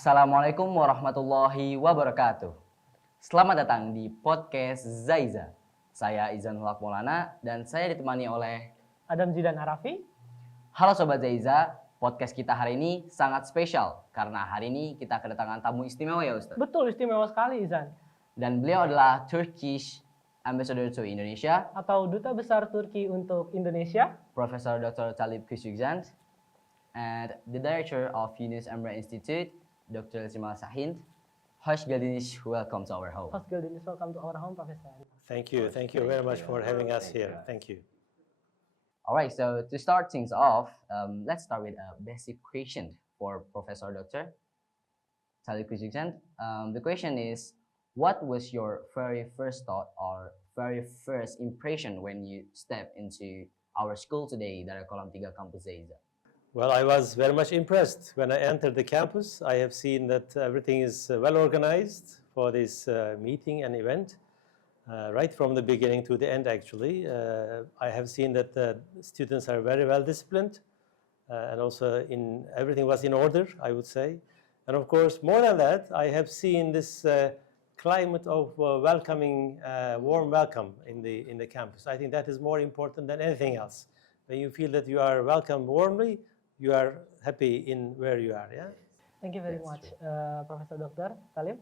Assalamualaikum warahmatullahi wabarakatuh. Selamat datang di podcast Dza Izza. Saya Izzanulhaq Maulana dan saya ditemani oleh Zidane Arafi. Halo Sobat Dza Izza, podcast kita hari ini sangat spesial karena hari ini kita kedatangan tamu istimewa ya Ustaz. Betul, istimewa sekali Izan. Dan beliau adalah Turkish Ambassador to Indonesia atau Duta Besar Turki untuk Indonesia, Profesor Dr. Talip Küçükcan, and the Director of Yunus Emre Enstitüsü, Dr. Cemal Şahin. Hoş geldiniz, welcome to our home. Hoş geldiniz, welcome to our home, Professor. Thank you very much for having us here. Thank you. Alright, so to start things off, let's start with a basic question for Professor Dr. Talip Küçükcan. The question is, what was your very first thought or very first impression when you stepped into our school today, Darul Kolam 3 Campus Dza Izza? Well, I was very much impressed when I entered the campus. I have seen that everything is well organized for this meeting and event, right from the beginning to the end actually. I have seen that the students are very well disciplined and also everything was in order, I would say. And of course, more than that, I have seen this climate of welcoming, warm welcome in the campus. I think that is more important than anything else. When you feel that you are welcomed warmly, you are happy in where you are, yeah? Thank you very much, Professor Dr. Talib.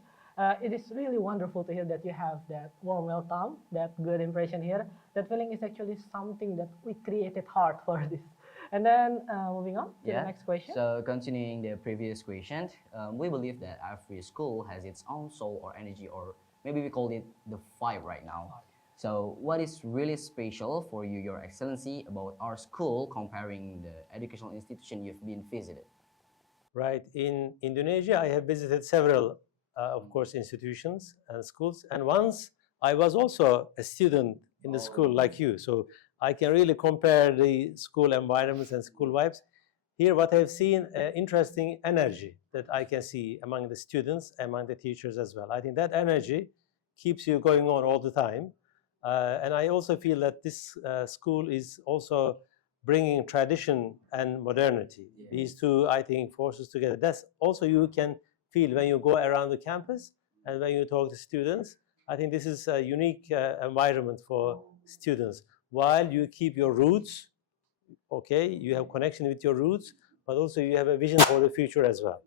It is really wonderful to hear that you have that warm welcome, that good impression here. That feeling is actually something that we created hard for this. And then moving on to the next question. So continuing the previous question, we believe that every school has its own soul or energy, or maybe we call it the vibe right now. So what is really special for you, Your Excellency, about our school comparing the educational institution you've been visited? Right. In Indonesia, I have visited several, of course, institutions and schools. And once I was also a student in the school like you. So I can really compare the school environments and school vibes. Here, what I've seen, interesting energy that I can see among the students, among the teachers as well. I think that energy keeps you going on all the time. And I also feel that this school is also bringing tradition and modernity. Yeah. These two, I think, forces together. That's also you can feel when you go around the campus and when you talk to students. I think this is a unique environment for students. While you keep your roots, okay, you have connection with your roots, but also you have a vision for the future as well.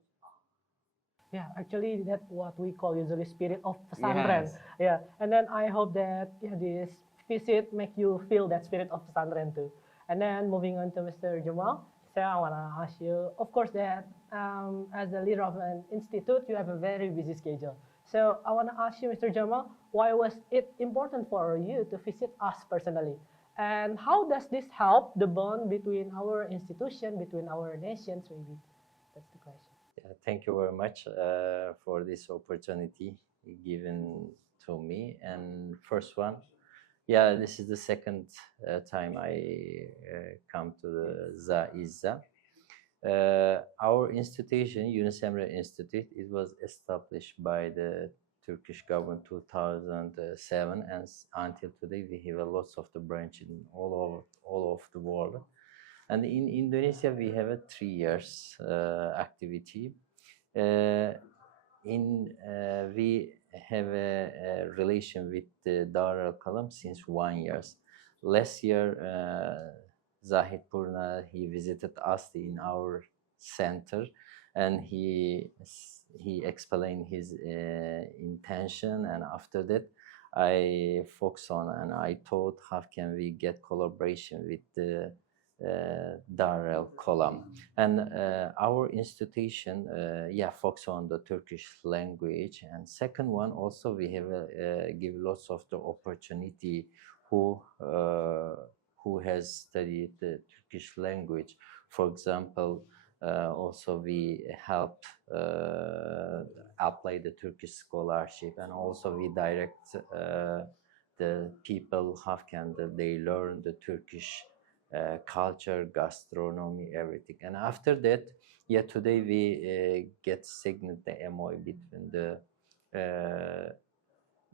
Yeah, actually that's what we call usually spirit of pesantren. Yes. Yeah, and then I hope that this visit make you feel that spirit of pesantren too. And then moving on to Mr. Jamal, so I want to ask you, of course, that as the leader of an institute, you have a very busy schedule. So I want to ask you, Mr. Jamal, why was it important for you to visit us personally? And how does this help the bond between our institution, between our nations, maybe? That's the question. Thank you very much for this opportunity given to me. And first one, this is the second time I come to the Dza Izza. Our institution, Yunus Emre Enstitüsü, it was established by the Turkish government 2007, and until today we have a lots of the branches in all over the world. And in Indonesia, we have a 3 years activity. We have a relation with the Darul Kolam since 1 year. Last year, Zahid Purna, he visited us in our center, and he explained his intention. And after that, I focused on and I thought, how can we get collaboration with the Darul Kolam, and our institution focus on the Turkish language. And second one, also we have give lots of the opportunity who has studied the Turkish language. For example, also we help apply the Turkish scholarship, and also we direct the people how can they learn the Turkish culture, gastronomy, everything. And after that, today we get signed the MOU between the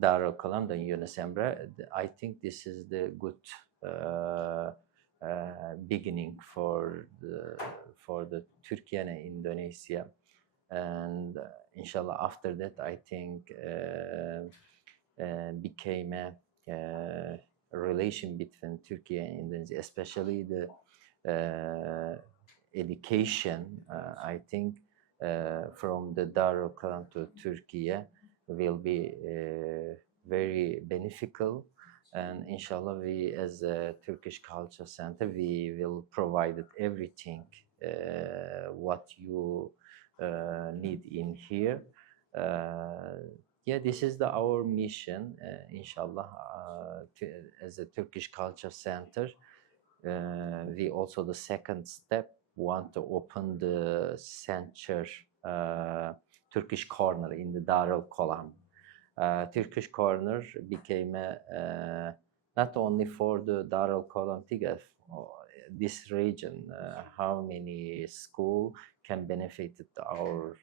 Darul Kolam and Yunus Emre. I think this is the good beginning for the Turkey and Indonesia and inshallah after that I think became a relation between Turkey and Indonesia, especially the education. I think from the Darul Kalam to Turkey will be very beneficial, and inshallah we as a Turkish Culture Center we will provide everything what you need in here. Yeah, this is our mission, inshallah, as a Turkish Culture Center. We also, the second step, want to open the center Turkish corner in the Darul Kalam. Turkish corner became not only for the Darul Kalam Tigaf, this region, how many school can benefit our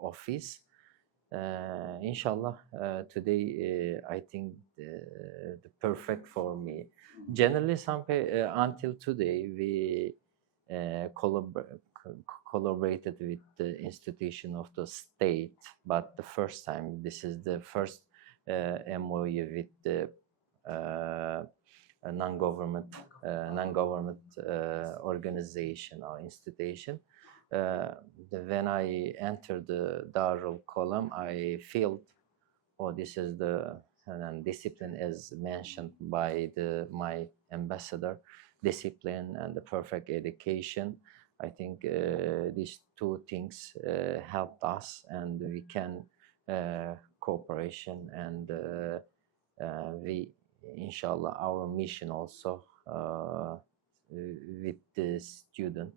office. Inshallah, today I think the perfect for me. Generally, until today we collaborated with the institution of the state, but the first time, this is the first MOU with the non-government organization or institution. When I entered the Darul Kalam, I felt, oh, this is the discipline as mentioned by my ambassador, discipline and the perfect education. I think these two things helped us, and we can cooperation, and we, inshallah, our mission also with the student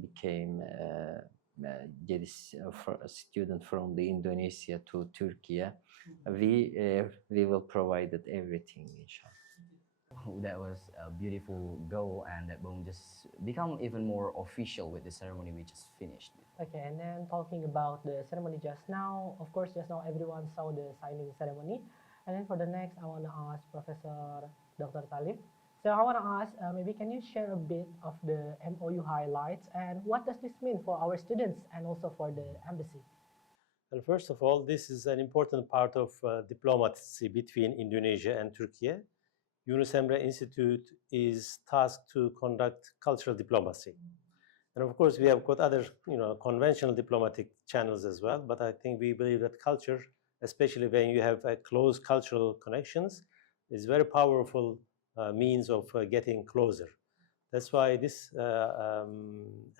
became a student from the Indonesia to Turkey. We will provide everything, inshallah. That was a beautiful goal, and that will just become even more official with the ceremony we just finished. Okay, and then talking about the ceremony just now, of course, just now everyone saw the signing ceremony. And then for the next, I want to ask Professor Dr. Talip. So I want to ask, maybe can you share a bit of the MOU highlights, and what does this mean for our students and also for the embassy? Well, first of all, this is an important part of diplomacy between Indonesia and Turkey. Yunus Emre Institute is tasked to conduct cultural diplomacy. And of course, we have got other, conventional diplomatic channels as well. But I think we believe that culture, especially when you have close cultural connections, is very powerful means of getting closer. That's why this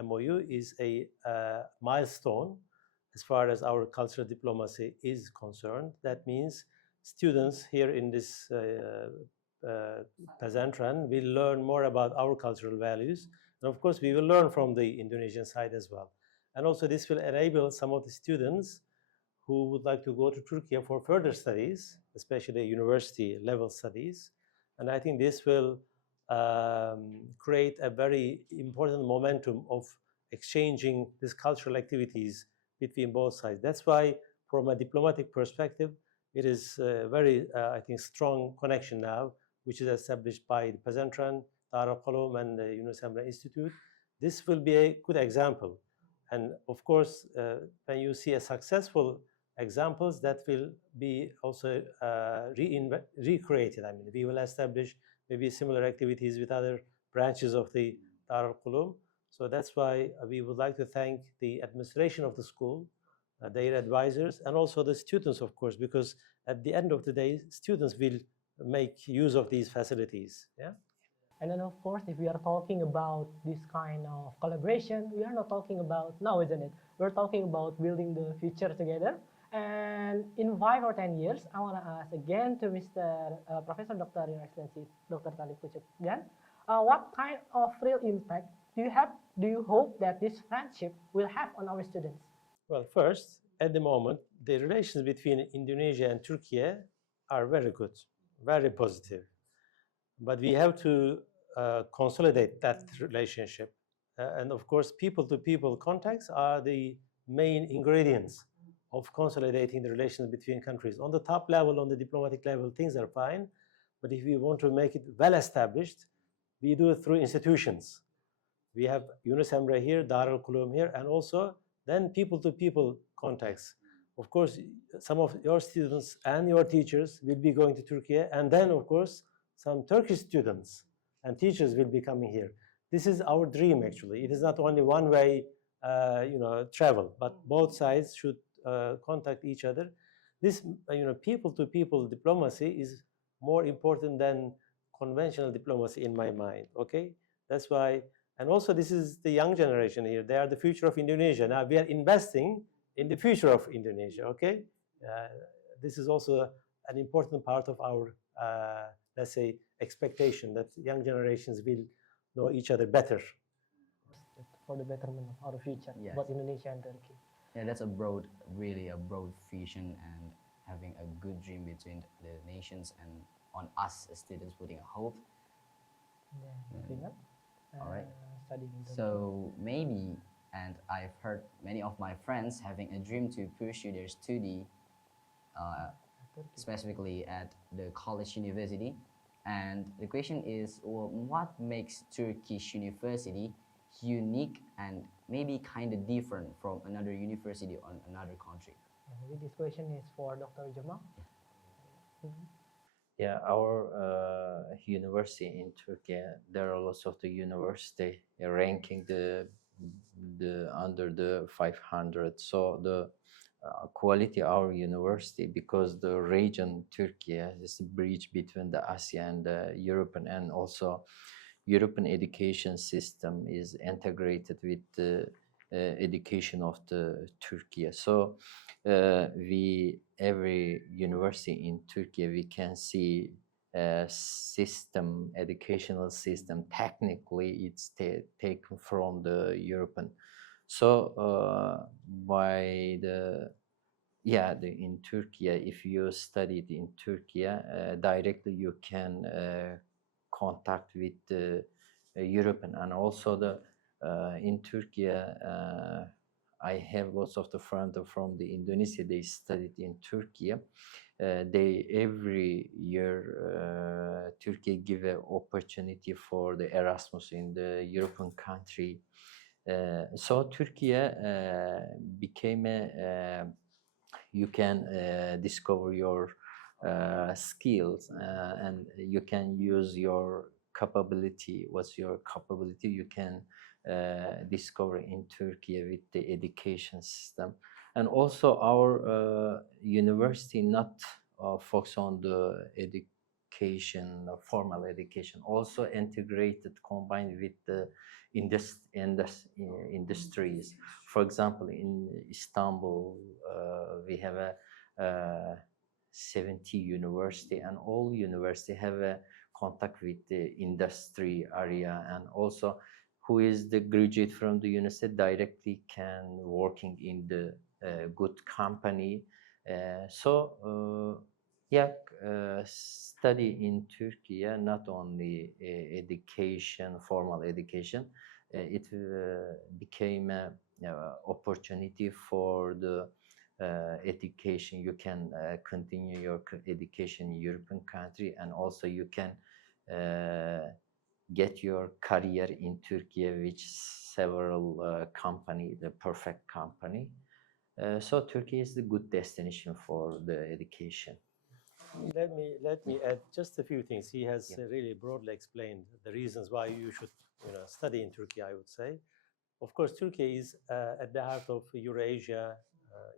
MOU is a milestone as far as our cultural diplomacy is concerned. That means students here in this pesantren will learn more about our cultural values. And of course, we will learn from the Indonesian side as well. And also this will enable some of the students who would like to go to Turkey for further studies, especially university level studies. And I think this will create a very important momentum of exchanging these cultural activities between both sides. That's why, from a diplomatic perspective, it is a very, I think, strong connection now, which is established by the pesantren, Darul Kalam, and the Yunus Emre Institute. This will be a good example. And of course, when you see a successful examples, that will be also recreated. I mean, we will establish maybe similar activities with other branches of the Darul Kalam. So that's why we would like to thank the administration of the school, their advisors, and also the students, of course, because at the end of the day, students will make use of these facilities. Yeah. And then, of course, if we are talking about this kind of collaboration, we are not talking about now, isn't it? We're talking about building the future together. And in 5 or 10 years, I want to ask again to Mr. Professor Dr. Your Excellency, Dr. Talip Küçükcan, what kind of real impact do you hope that this friendship will have on our students? Well, first, at the moment, the relations between Indonesia and Turkey are very good, very positive. But we have to consolidate that relationship. And of course, people-to-people contacts are the main ingredients of consolidating the relations between countries. On the top level, on the diplomatic level, things are fine. But if we want to make it well established, we do it through institutions. We have Yunus Emre here, Darul Kulum here, and also then people-to-people contacts. Of course, some of your students and your teachers will be going to Turkey, and then, of course, some Turkish students and teachers will be coming here. This is our dream, actually. It is not only one-way, travel, but both sides should contact each other. This, people-to-people diplomacy is more important than conventional diplomacy in my mind. Okay, that's why. And also, this is the young generation here. They are the future of Indonesia. Now we are investing in the future of Indonesia. Okay, this is also an important part of our, let's say, expectation that young generations will know each other better. For the betterment of our future, Yes. about Indonesia and Turkey. Yeah, that's really a broad vision, and having a good dream between the nations and on us as students putting a hope. Yeah, nothing else. All right. Studying in Turkey. So maybe, and I've heard many of my friends having a dream to pursue their study, specifically at the college university. And the question is, well, what makes Turkish university unique and maybe kind of different from another university or another country? Maybe this question is for Dr. Jamal. Yeah, our university in Turkey, there are lots of the university ranking the under the 500. So the quality our university, because the region Turkey is the bridge between the Asia and the European, and also European education system is integrated with the education of the Turkey. So every university in Turkey, we can see educational system, technically it's taken from the European. So in Turkey, if you studied in Turkey, directly you can contact with the European, and also in Turkey, I have lots of the friends from the Indonesia. They studied in Turkey. They every year Turkey give an opportunity for the Erasmus in the European country. So Turkey became you can discover your skills, and you can use your capability. What's your capability? You can discover in Turkey with the education system. And also our university not focus on the education, formal education, also integrated, combined with the industries. For example, in Istanbul, we have a 70 university, and all university have a contact with the industry area, and also who is the graduate from the university directly can working in the good company. Study in Turkey, not only education, formal education, it became an opportunity for the education. You can continue your education in European country, and also you can get your career in Turkey, which several company, the perfect company. So Turkey is the good destination for the education. Let me add just a few things. He has really broadly explained the reasons why you should study in Turkey, I would say. Of course, Turkey is at the heart of Eurasia,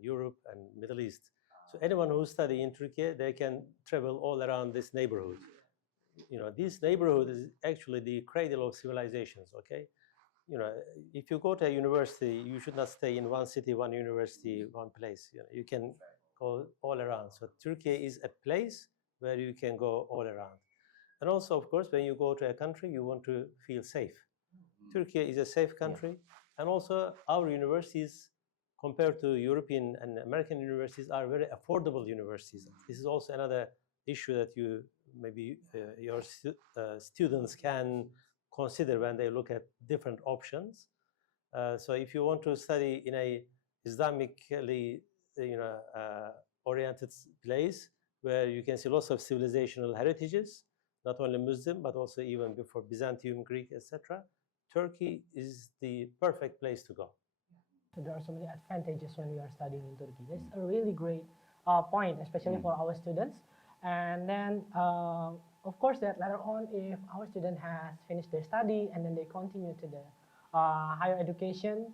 Europe, and Middle East. So anyone who study in Turkey, they can travel all around this neighborhood. This neighborhood is actually the cradle of civilizations. Okay, if you go to a university, you should not stay in one city, one university, one place. You can go all around. So Turkey is a place where you can go all around. And also, of course, when you go to a country, you want to feel safe. Turkey is a safe country, and also our universities, compared to European and American universities, are very affordable universities. This is also another issue that your students can consider when they look at different options. So if you want to study in a Islamically oriented place where you can see lots of civilizational heritages, not only Muslim but also even before Byzantium, Greek, etc., Turkey is the perfect place to go. So there are so many advantages when we are studying in Turkey. That's a really great point, especially for our students. And then, of course, that later on, if our student has finished their study and then they continue to the higher education,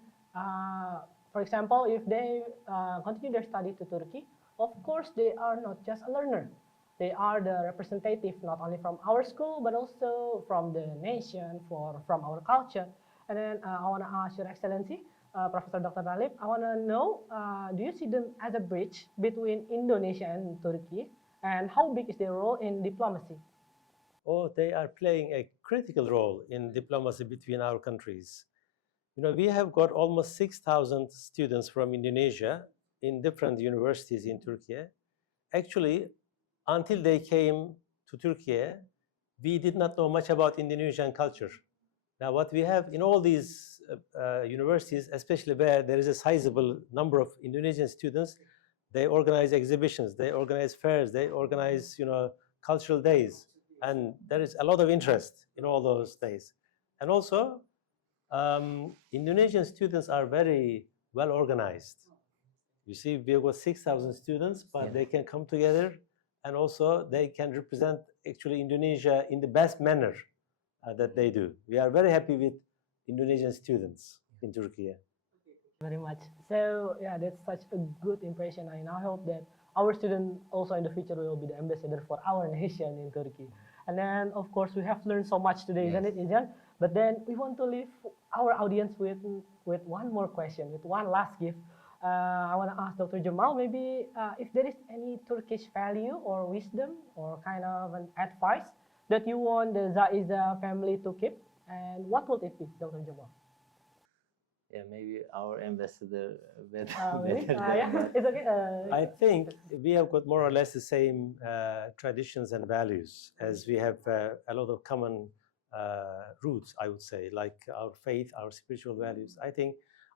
for example, if they continue their study to Turkey, of course, they are not just a learner. They are the representative not only from our school, but also from the nation, from our culture. And then I want to ask Your Excellency, Professor Dr. Talip, I want to know, do you see them as a bridge between Indonesia and Turkey? And how big is their role in diplomacy? Oh, they are playing a critical role in diplomacy between our countries. You know, we have got almost 6,000 students from Indonesia in different universities in Turkey. Actually, until they came to Turkey, we did not know much about Indonesian culture. Now, what we have in all these universities, especially where there is a sizable number of Indonesian students, they organize exhibitions, they organize fairs, they organize, cultural days, and there is a lot of interest in all those days. And also, Indonesian students are very well organized. You see, we have got 6,000 students, but they can come together, and also they can represent actually Indonesia in the best manner that they do. We are very happy with Indonesian students in Turkey. Very much. So yeah, that's such a good impression, and I hope that our students also in the future will be the ambassador for our nation in Turkey. And then, of course, we have learned so much today, isn't it, Izan? But then we want to leave our audience with one more question, with one last gift. I want to ask Dr. Cemal, maybe if there is any Turkish value or wisdom or kind of an advice that you want the Dza Izza family to keep, and what would it be, Dr. Cemal? Yeah, maybe our ambassador better. Really? better Yeah, than it's okay. I think we have got more or less the same traditions and values, as we have a lot of common roots, I would say, like our faith, our spiritual values.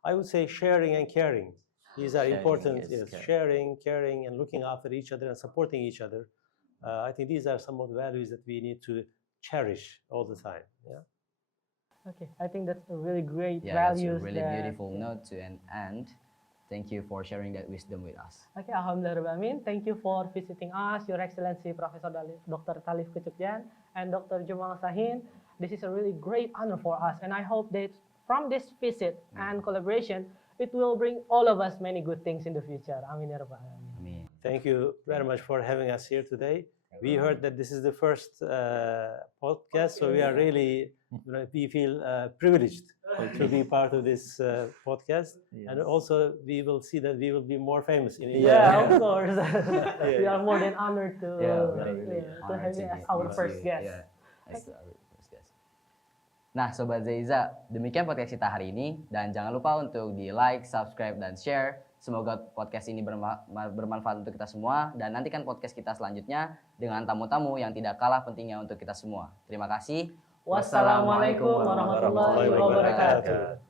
I would say sharing and caring. These are Sharing important. is Yes, caring. sharing, caring, and looking after each other and supporting each other. I think these are some of the values that we need to cherish all the time. Yeah. Okay, I think that's a really great Yeah, that's a values. really that- beautiful note to end. Thank you for sharing that wisdom with us. Okay, Alhamdulillah. Thank you for visiting us, Your Excellency Professor Dr. Talip Küçükcan and Dr. Cemal Şahin. This is a really great honor for us, and I hope that from this visit and collaboration, it will bring all of us many good things in the future. Amin ya rabbal alamin. I mean, Thank you very much for having us here today. We heard that this is the first podcast, so we are really, we feel privileged to be part of this podcast. And Yes. also, we will see that we will be more famous in India. Yeah, of course. We are more than honored to, Yeah, we are really to honored have to you as meet our you. first guest. Yeah, as our first guest. Nah, Sobat Dza Izza, demikian podcast kita hari ini. Dan jangan lupa untuk di like, subscribe, dan share. Semoga podcast ini bermanfaat untuk kita semua. Dan nantikan podcast kita selanjutnya dengan tamu-tamu yang tidak kalah pentingnya untuk kita semua. Terima kasih. Wassalamualaikum warahmatullahi wabarakatuh.